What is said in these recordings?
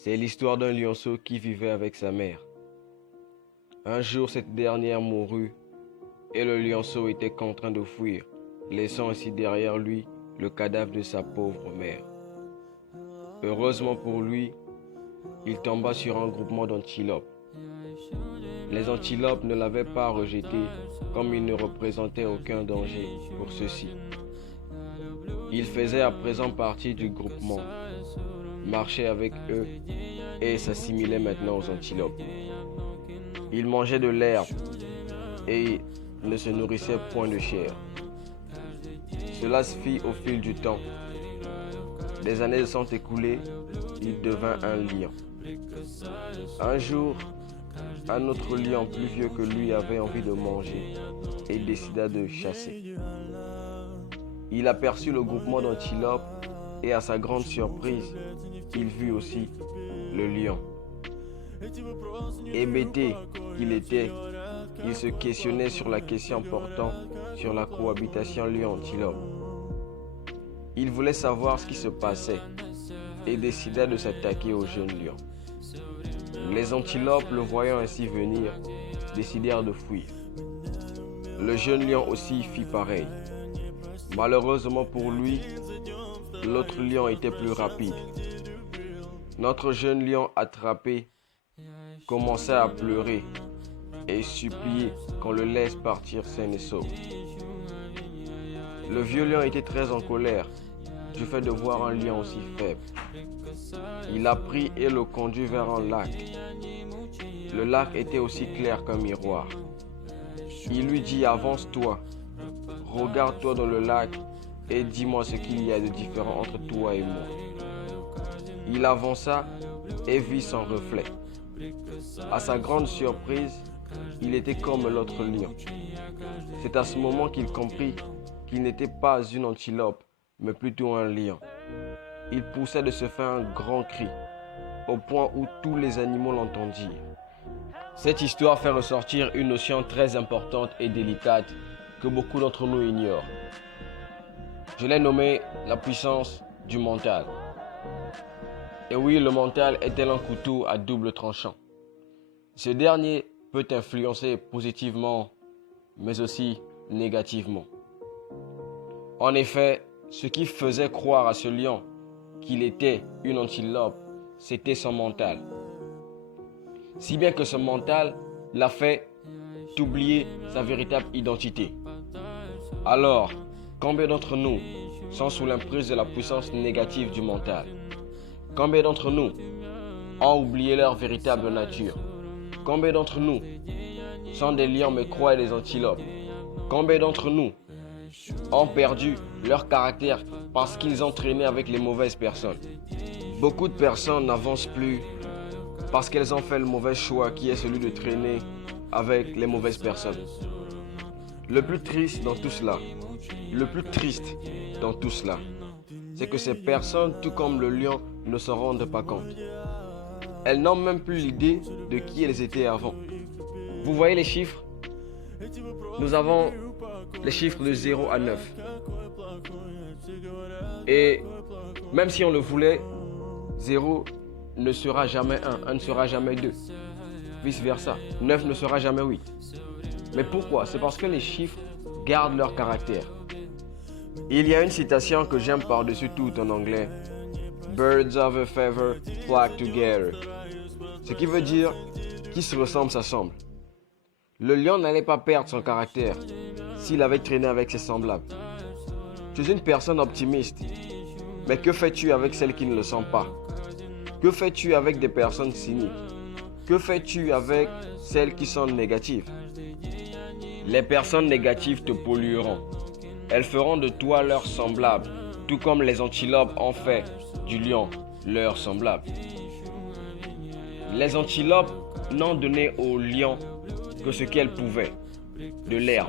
C'est l'histoire d'un lionceau qui vivait avec sa mère. Un jour, cette dernière mourut et le lionceau était contraint de fuir, laissant ainsi derrière lui le cadavre de sa pauvre mère. Heureusement pour lui, il tomba sur un groupement d'antilopes. Les antilopes ne l'avaient pas rejeté comme il ne représentait aucun danger pour ceux-ci. Il faisait à présent partie du groupement, marchait avec eux et s'assimilait maintenant aux antilopes. Il mangeait de l'herbe et ne se nourrissait point de chair. Cela se fit au fil du temps. Des années se sont écoulées, il devint un lion. Un jour, un autre lion plus vieux que lui avait envie de manger et décida de chasser. Il aperçut le groupement d'antilopes et à sa grande surprise, il vit aussi le lion. Hébété qu'il était, il se questionnait sur la question portant sur la cohabitation lion-antilope. Il voulait savoir ce qui se passait et décida de s'attaquer au jeune lion. Les antilopes, le voyant ainsi venir, décidèrent de fuir. Le jeune lion aussi fit pareil. Malheureusement pour lui, l'autre lion était plus rapide. Notre jeune lion attrapé commença à pleurer et supplier qu'on le laisse partir sain et sauf. Le vieux lion était très en colère du fait de voir un lion aussi faible. Il l'a pris et le conduit vers un lac. Le lac était aussi clair qu'un miroir. Il lui dit: avance-toi, regarde-toi dans le lac et dis-moi ce qu'il y a de différent entre toi et moi. Il avança et vit son reflet. À sa grande surprise, il était comme l'autre lion. C'est à ce moment qu'il comprit qu'il n'était pas une antilope, mais plutôt un lion. Il poussa de se faire un grand cri, au point où tous les animaux l'entendirent. Cette histoire fait ressortir une notion très importante et délicate que beaucoup d'entre nous ignorent. Je l'ai nommée la puissance du mental. Et oui, le mental est tel un couteau à double tranchant. Ce dernier peut influencer positivement, mais aussi négativement. En effet, ce qui faisait croire à ce lion qu'il était une antilope, c'était son mental. Si bien que ce mental l'a fait oublier sa véritable identité. Alors, combien d'entre nous sont sous l'emprise de la puissance négative du mental? Combien d'entre nous ont oublié leur véritable nature? Combien d'entre nous sont des lions mais croient des antilopes? Combien d'entre nous ont perdu leur caractère parce qu'ils ont traîné avec les mauvaises personnes? Beaucoup de personnes n'avancent plus parce qu'elles ont fait le mauvais choix qui est celui de traîner avec les mauvaises personnes. Le plus triste dans tout cela, c'est que ces personnes, tout comme le lion, ne se rendent pas compte. Elles n'ont même plus l'idée de qui elles étaient avant. Vous voyez les chiffres? Nous avons les chiffres de 0 à 9. Et même si on le voulait, 0 ne sera jamais 1 ne sera jamais 2. Vice versa, 9 ne sera jamais 8. Mais pourquoi? C'est parce que les chiffres gardent leur caractère. Il y a une citation que j'aime par-dessus tout en anglais. Birds of a feather flock together. Ce qui veut dire qui se ressemble s'assemble. Le lion n'allait pas perdre son caractère s'il avait traîné avec ses semblables. Tu es une personne optimiste, mais que fais-tu avec celles qui ne le sont pas? Que fais-tu avec des personnes cyniques? Que fais-tu avec celles qui sont négatives? Les personnes négatives te pollueront. Elles feront de toi leur semblable, tout comme les antilopes ont fait du lion leur semblable. Les antilopes n'ont donné au lion que ce qu'elles pouvaient, de l'herbe.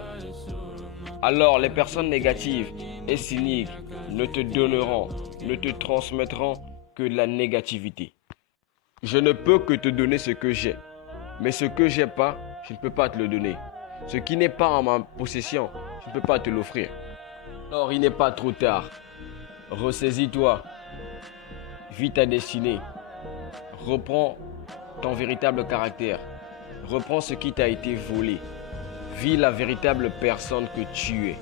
Alors les personnes négatives et cyniques ne te donneront, ne te transmettront que de la négativité. Je ne peux que te donner ce que j'ai, mais ce que j'ai pas, je ne peux pas te le donner. Ce qui n'est pas en ma possession, je ne peux pas te l'offrir. Alors il n'est pas trop tard. Ressaisis-toi. Vis ta destinée. Reprends ton véritable caractère. Reprends ce qui t'a été volé. Vis la véritable personne que tu es.